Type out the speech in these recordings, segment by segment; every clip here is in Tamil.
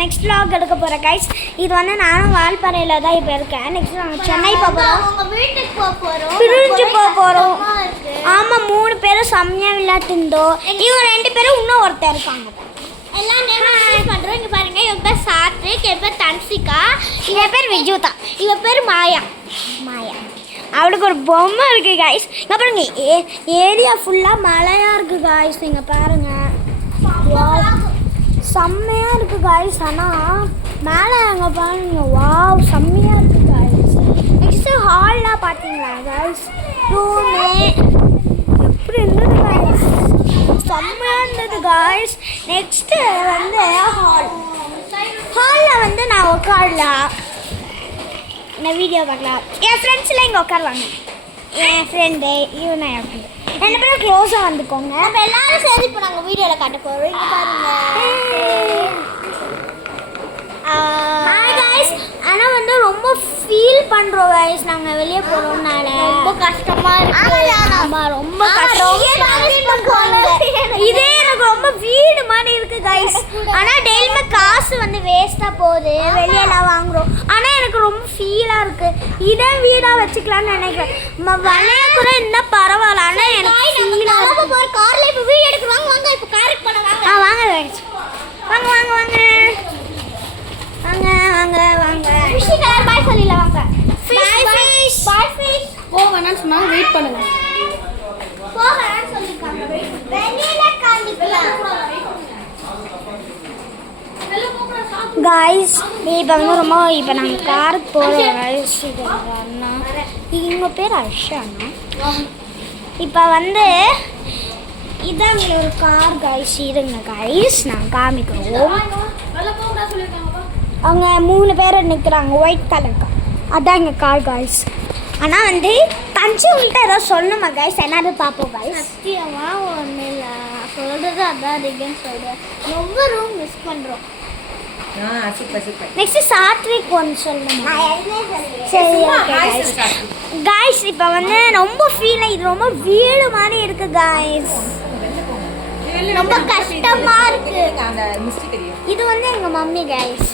நெக்ஸ்ட் vlog எடுக்க போகிறேன் கைஸ். இது வந்து நானும் வால்பாறையில் தான் இப்போ இருக்கேன். நெக்ஸ்ட் நாங்கள் சென்னை போக போகிறோம். உங்கள் வீட்டுக்கு போக போகிறோம். பிரிஞ்சு போக போகிறோம். ஆமாம் 3 பேரும் செம்மையாக விளையாட்டுந்தோம். இவங்க 2 பேரும் இன்னும் ஒருத்தர் இருக்காங்க. எல்லாம் நேம் பண்ணுறோம். இங்கே பாருங்க, இவன் பேர் சாத்விக், என் பேர் தன்சிகா, இவன் பேர் விஜுதா, இவன் பேர் மாயா. அவளுக்கு ஒரு பொம்மை இருக்குது காய்ஸ். இங்கே பாருங்க, ஏரியா ஃபுல்லாக மழையாக இருக்குது காய்ஸ். நீங்கள் பாருங்கள், செம்மையாக இருக்குது காய்ஸ். ஆனால் மேலே அங்கே பாருங்க, வாவ் செம்மையாக இருக்குது காய்ஸ். நெக்ஸ்ட்டு ஹால்லாம் பார்த்தீங்களா காய்ஸ்? ரூமே எப்படி இருந்தது காய்ஸ்? செம்மையாக இருந்தது காய்ஸ். நெக்ஸ்ட்டு வந்து ஹாலில் வந்து நான் உட்காரலாம், நான் வீடியோ பார்க்கலாம். என் ஃப்ரெண்ட்ஸ்லாம் இங்கே உட்காருவாங்க. என் ஃப்ரெண்டு இவன் என் ஃப்ரெண்டு 2 பேரும் க்ளோஸாக வந்துக்கோங்க. நம்ம எல்லாரும் சரி இப்போ நாங்கள் வீடியோவில் காட்ட போகிறோம். இங்கே பாருங்க காய்ஸ். ஆனால் வந்து ரொம்ப ஃபீல் பண்ணுறோம் காய்ஸ், நாங்கள் வெளியே போகிறோம்னால ரொம்ப கஷ்டமாக இருக்குது. ஆமாம் ரொம்ப கஷ்டம். இதே எனக்கு ரொம்ப வீடு மாதிரி இருக்குது காய்ஸ். ஆனால் டெய்லியுமே காசு வந்து வேஸ்ட்டாக போகுது, வெளியெல்லாம் வாங்குகிறோம். ஆனால் எனக்கு ரொம்ப ஃபீலாக இருக்குது. இதே வீடாக வச்சுக்கலான்னு நினைக்கிறேன். வளைய கூட இன்னும் பரவாயில்ல. ஆனால் எனக்கு ஃபீலாக போகிற காரில் இப்போ வீடியோ எடுக்கிறோம். வாங்க இப்போ காருக்கு போன வாங்க. வாங்க காய்ஸ், வாங்க வாங்க வாங்க வாங்க வாங்க வாங்க. ஃபிஷ் கலர் பாய் சொல்லிடல வாங்க. பாய் ஃபிஷ். போக வேணாம்னு சொன்னாங்க, வெயிட் பண்ணுங்க. போக வேணாம்னு சொல்லிருக்காங்க, வெளியில காமிக்கலாம். காய்ஸ் இப்போ வந்து ரொம்ப இப்போ நாங்கள் காருக்கு போகிறோம் காய்ஸ். இது அண்ணா, இவங்க பேர் அர்ஷாண்ணா. இப்போ வந்து இதான் ஒரு கார் காய்ஸ். இருங்க காய்ஸ், நான் காமிக்கிறோம். அவங்க 3 பேர் நிற்கிறாங்க, ஒயிட் கலர் கார். அதான் எங்கள் கார் காய்ஸ். ஆனால் வந்து தஞ்சிவங்கிட்ட ஏதோ சொல்லணுமா காய்ஸ்? என்னது பார்ப்போம் காய்ஸ். சத்தியமாக ஒன்றும் இல்லை, சொல்கிறது அதான் இருக்குன்னு சொல்கிறேன். ரொம்ப ரூம் மிஸ் பண்ணுறோம். நெக்ஸ்ட் சாத்விக் ஒன்று சொல்லணுமா? சரி காய்ஸ். இப்போ வந்து ரொம்ப ஃபீல், இது ரொம்ப வீடு மாதிரி இருக்கு காய்ஸ். ரொம்ப கஷ்டமா இருக்கு. இது வந்து எங்க மம்மி गाइस.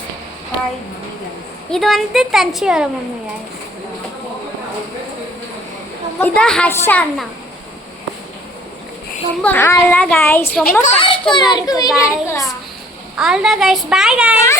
இது வந்து தஞ்சியோட மம்மி गाइस. இது ஹர்ஷா அண்ணா. ரொம்ப ஆல்ல गाइस, ரொம்ப கஷ்டமா இருக்கு गाइस. ஆல்ல गाइस, பை गाइस.